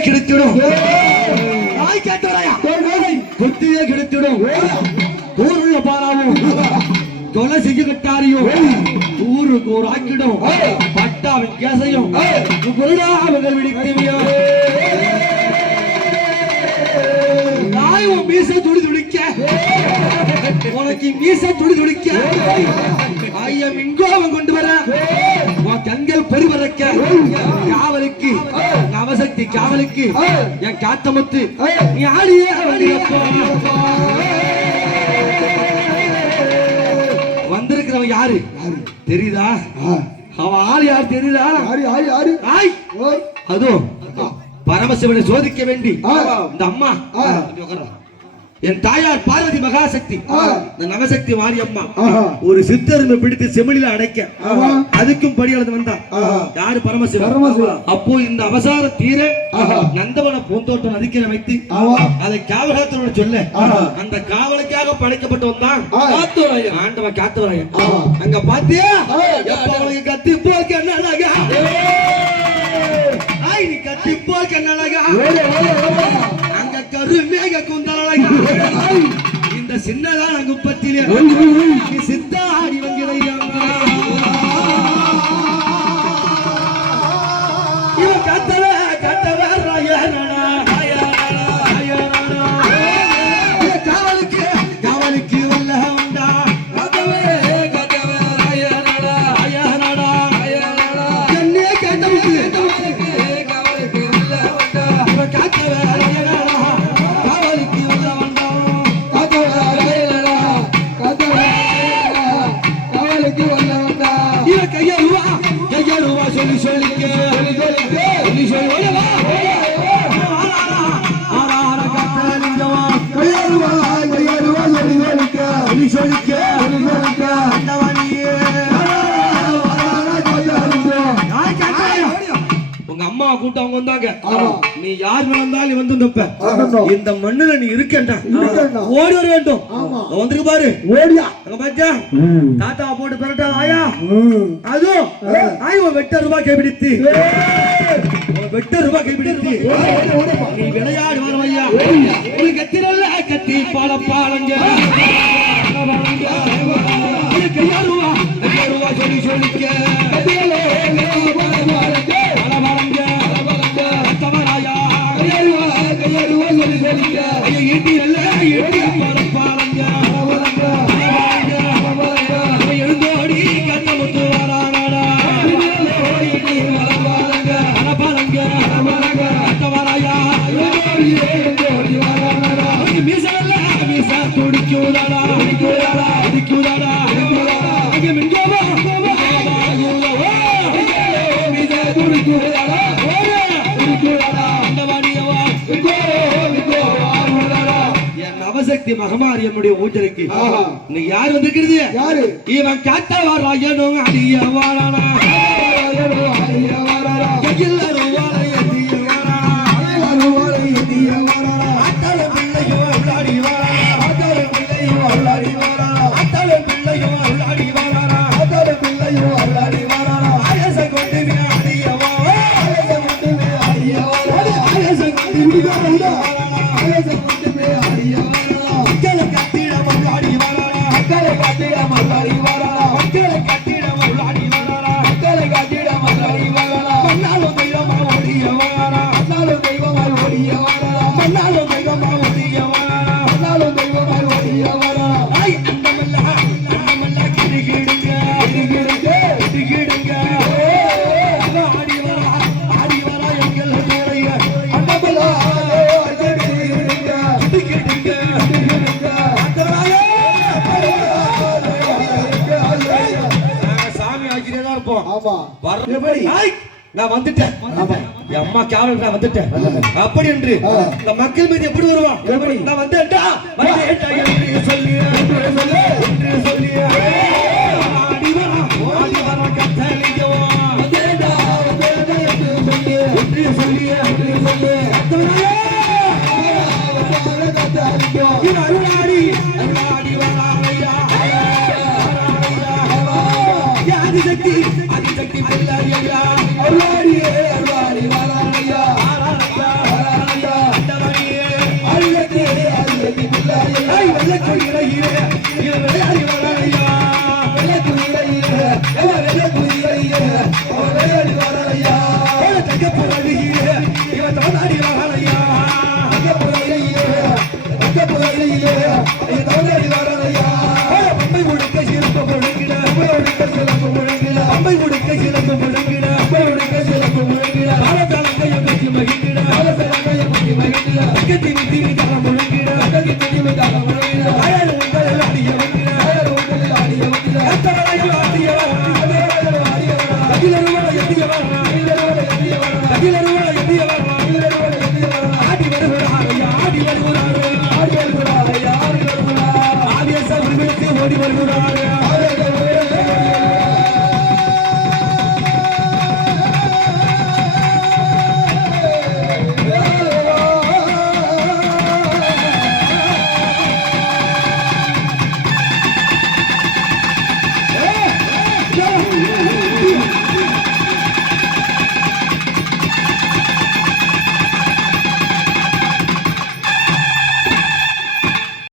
கிடைத்திடும் நாய் கேட்டவராயா குத்தியே கிடைத்திடும் ஊருள்ள பாராவும் கொலை செய்ய கட்டாரியும் ஊருக்கு ஒரு ஆக்கிடும் பட்டாவின் கேசையும் அவர்கள் விடுக்கவியோ நாயும் மீச துடி துடிக்க உனக்கு மீச துடி துடிக்க ஐயம் இங்கோ அவன் கொண்டு வர உன் கண்கள் பெருவரைக்க காவலுக்கு நவசக்தி காவலுக்கு என் காத்தமுத்து நீ ஆடியே வந்திருக்கிறவன் யாரு தெரியுதா அவன் ஆள் யார் தெரியுதா அதோ பரமசிவனை சோதிக்க வேண்டி இந்த அம்மா என் தாயார் பார்வதி மகாசக்தி நவசக்தி மாரியம்மா ஒரு சித்தருமை பிடித்து செமிழில அடைக்க அதுக்கும் படியாளது வந்தா யாரு பரமசிவன் அப்போ இந்த அவசார தீர நந்தவன பூந்தோட்டம் நதிக்கிற வைத்து அதை காவலத்தோட சொல்ல அந்த காவலுக்காக படைக்கப்பட்டு வந்தான் ஆண்டவன் காத்தவராயன் அங்க பாத்தியா அவளுக்கு கத்தி போல் கண்ணழகா நீ கத்தி போல் கண்ணழகா அங்க கருமேக குந்தழகா இந்த சின்னதான குப்பத்திலே நீ சித்தாடி வந்திரையா இவன் கத்தவ ராயனடா காவலுக்கு வல்ல வந்தா கத்தவ ராயனடா கண்ணே கண்டவுக்கு கூட்டவங்க வந்தாங்க நீ யார் வந்தாலும் வந்து இந்த மண்ணுல நீ இருக்கேன்டா ஓடி வர வேண்டும் வந்துருக்கு பாரு ஓடியா அங்க பாத்தியா தாத்தா போட்டு பெறட்டா ஆயா அது ஆய் வெட்ட ரூபாய் கைப்பிடித்து நீ விளையாடு வரும் ஐயா நீ கத்திரல்ல கத்தி பாலங்க கையாருவா சொல்லி சொல்லிக்க எழுந்தோடி கண்ணமுத்து வரானடா மீசா துடிக்குதடா நவசக்தி மகமாரியம்முடைய ஊஞ்சலுக்கு இன்னைக்கு யார் வந்திருக்கிறது யாரு இவன் காத்தவா ராயனும் அடிய வாரானா நான் வந்துட்டேன் அம்மா காவல் நான் வந்துட்டேன் அப்படி என்று இந்த மக்கள் மீது எப்படி வருவான் நான் வந்தேன்டா என்று சொல்லி அதிசக்தி வச்ச